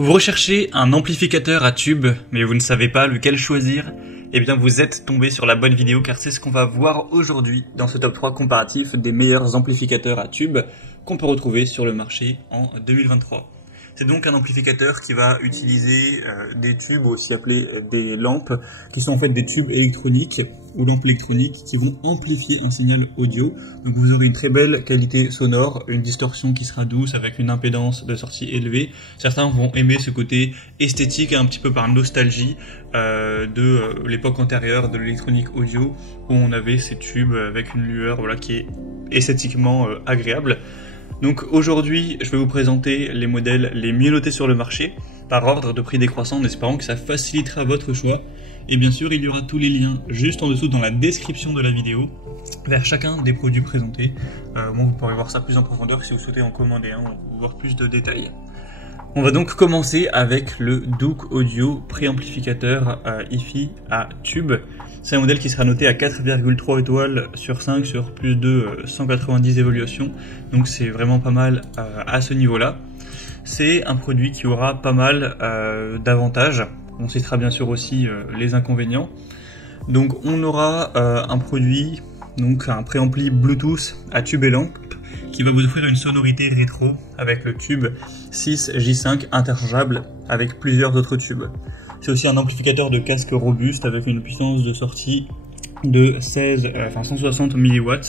Vous recherchez un amplificateur à tube, mais vous ne savez pas lequel choisir? Eh bien vous êtes tombé sur la bonne vidéo car c'est ce qu'on va voir aujourd'hui dans ce top 3 comparatif des meilleurs amplificateurs à tube qu'on peut retrouver sur le marché en 2023. C'est donc un amplificateur qui va utiliser des tubes, aussi appelés des lampes, qui sont en fait des tubes électroniques ou lampes électroniques qui vont amplifier un signal audio. Donc vous aurez une très belle qualité sonore, une distorsion qui sera douce avec une impédance de sortie élevée. Certains vont aimer ce côté esthétique un petit peu par nostalgie de l'époque antérieure de l'électronique audio où on avait ces tubes avec une lueur qui est esthétiquement agréable. Donc aujourd'hui, je vais vous présenter les modèles les mieux notés sur le marché, par ordre de prix décroissant, en espérant que ça facilitera votre choix. Et bien sûr, il y aura tous les liens juste en dessous dans la description de la vidéo, vers chacun des produits présentés. Vous pourrez voir ça plus en profondeur si vous souhaitez en commander un ou voir plus de détails. On va donc commencer avec le Duke Audio préamplificateur hi-fi à tube. C'est un modèle qui sera noté à 4,3 étoiles sur 5 sur plus de 190 évaluations. Donc c'est vraiment pas mal à ce niveau-là. C'est un produit qui aura pas mal d'avantages. On citera bien sûr aussi les inconvénients. Donc on aura un produit, donc un préampli Bluetooth à tube et lampe, qui va vous offrir une sonorité rétro avec le tube 6J5 interchangeable avec plusieurs autres tubes. C'est aussi un amplificateur de casque robuste avec une puissance de sortie de 160 mW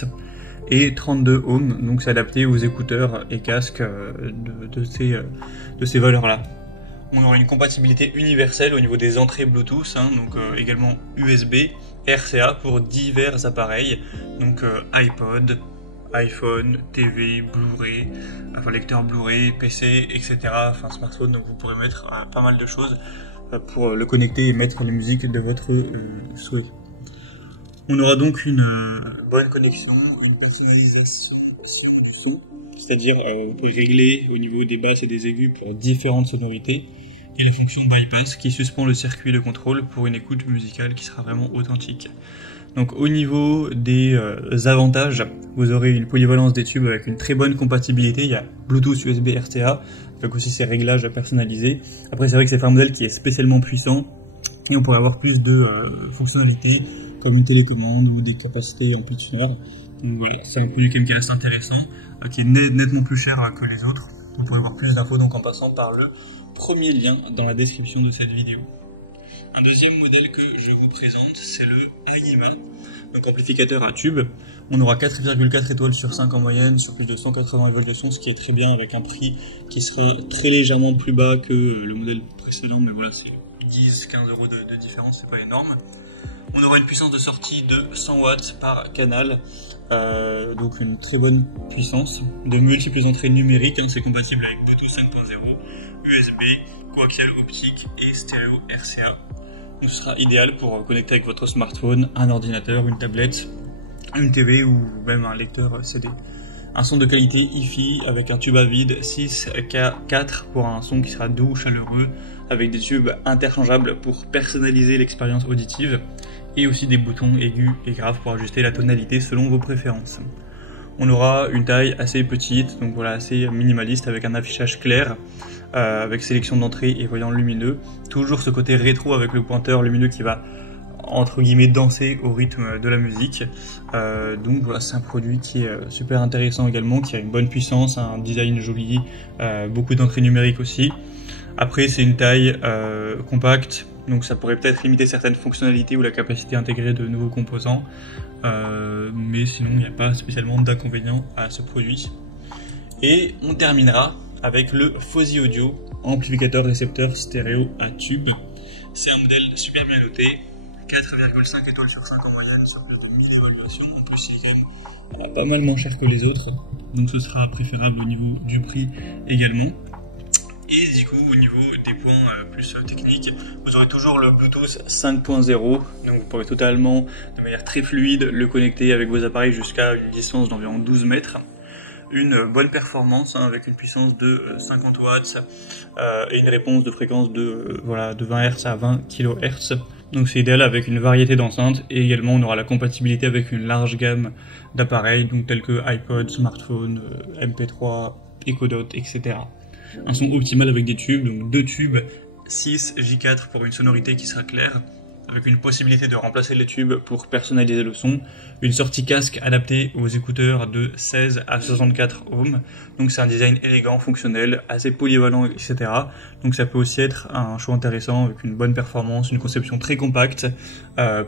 et 32 ohms, donc c'est adapté aux écouteurs et casques de ces valeurs-là. On aura une compatibilité universelle au niveau des entrées Bluetooth, donc également USB, RCA pour divers appareils, donc iPod, iPhone, TV, Blu-ray, lecteur Blu-ray, PC, etc. Smartphone, donc vous pourrez mettre pas mal de choses pour le connecter et mettre la musique de votre souhait. On aura donc une bonne connexion, une personnalisation du son, c'est-à-dire vous pouvez régler au niveau des basses et des aigus pour différentes sonorités, et la fonction bypass qui suspend le circuit de contrôle pour une écoute musicale qui sera vraiment authentique. Donc au niveau des avantages, vous aurez une polyvalence des tubes avec une très bonne compatibilité. Il y a Bluetooth, USB, RTA, avec aussi ces réglages personnalisés. Après c'est vrai que c'est un modèle qui est spécialement puissant et on pourrait avoir plus de fonctionnalités comme une télécommande ou des capacités en pitch sonore. Donc voilà, c'est un produit quand même qui reste intéressant, qui est nettement plus cher que les autres. Vous pourrez voir plus d'infos donc en passant par le premier lien dans la description de cette vidéo. Un deuxième modèle que je vous présente, c'est le AIMA, donc amplificateur à tube. On aura 4,4 étoiles sur 5 en moyenne, sur plus de 180 évaluations, ce qui est très bien avec un prix qui sera très légèrement plus bas que le modèle précédent, mais voilà, c'est 10-15 euros de différence, c'est pas énorme. On aura une puissance de sortie de 100 watts par canal, donc une très bonne puissance, de multiples entrées numériques, c'est compatible avec Bluetooth 5.0, USB, coaxial optique et stéréo RCA. Donc ce sera idéal pour connecter avec votre smartphone, un ordinateur, une tablette, une TV ou même un lecteur CD. Un son de qualité hi-fi avec un tube à vide 6K4 pour un son qui sera doux, chaleureux, avec des tubes interchangeables pour personnaliser l'expérience auditive et aussi des boutons aigus et graves pour ajuster la tonalité selon vos préférences. On aura une taille assez petite, donc voilà, assez minimaliste avec un affichage clair, avec sélection d'entrée et voyant lumineux. Toujours ce côté rétro avec le pointeur lumineux qui va entre guillemets danser au rythme de la musique. Donc voilà, c'est un produit qui est super intéressant également, qui a une bonne puissance, un design joli, beaucoup d'entrées numériques aussi. Après c'est une taille compacte, donc ça pourrait peut-être limiter certaines fonctionnalités ou la capacité intégrée de nouveaux composants, mais sinon il n'y a pas spécialement d'inconvénients à ce produit. Et on terminera avec le Fosi Audio, amplificateur récepteur stéréo à tube. C'est un modèle super bien noté, 4,5 étoiles sur 5 en moyenne sur plus de 1000 évaluations. En plus il est quand même pas mal moins cher que les autres, donc ce sera préférable au niveau du prix également. Et du coup au niveau des points plus techniques, vous aurez toujours le Bluetooth 5.0, donc vous pourrez totalement, de manière très fluide, le connecter avec vos appareils jusqu'à une distance d'environ 12 mètres. Une bonne performance avec une puissance de 50 watts et une réponse de fréquence de 20 Hz à 20 kHz. Donc c'est idéal avec une variété d'enceintes et également on aura la compatibilité avec une large gamme d'appareils donc tels que iPod, smartphone, MP3, Echo Dot, etc. un son optimal avec des tubes, donc 2 tubes 6 J4 pour une sonorité qui sera claire, avec une possibilité de remplacer les tubes pour personnaliser le son, une sortie casque adaptée aux écouteurs de 16 à 64 ohms, donc c'est un design élégant, fonctionnel, assez polyvalent, etc. Donc ça peut aussi être un choix intéressant avec une bonne performance, une conception très compacte,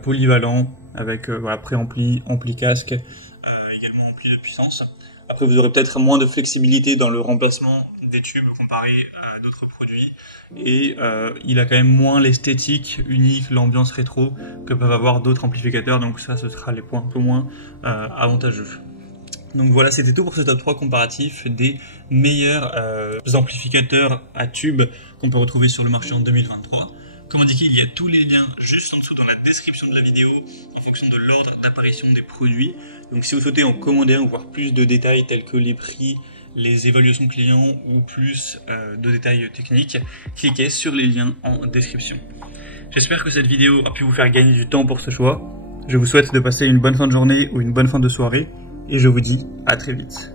polyvalent, avec voilà, préampli, ampli casque, également ampli de puissance. Après vous aurez peut-être moins de flexibilité dans le remplacement des tubes comparé à d'autres produits, et il a quand même moins l'esthétique unique, l'ambiance rétro que peuvent avoir d'autres amplificateurs, donc ça ce sera les points un peu moins avantageux. Donc voilà, c'était tout pour ce top 3 comparatif des meilleurs amplificateurs à tubes qu'on peut retrouver sur le marché en 2023. Comme indiqué, il y a tous les liens juste en dessous dans la description de la vidéo en fonction de l'ordre d'apparition des produits. Donc si vous souhaitez en commander un ou voir plus de détails tels que les prix, les évaluations clients ou plus de détails techniques, cliquez sur les liens en description. J'espère que cette vidéo a pu vous faire gagner du temps pour ce choix. Je vous souhaite de passer une bonne fin de journée ou une bonne fin de soirée et je vous dis à très vite.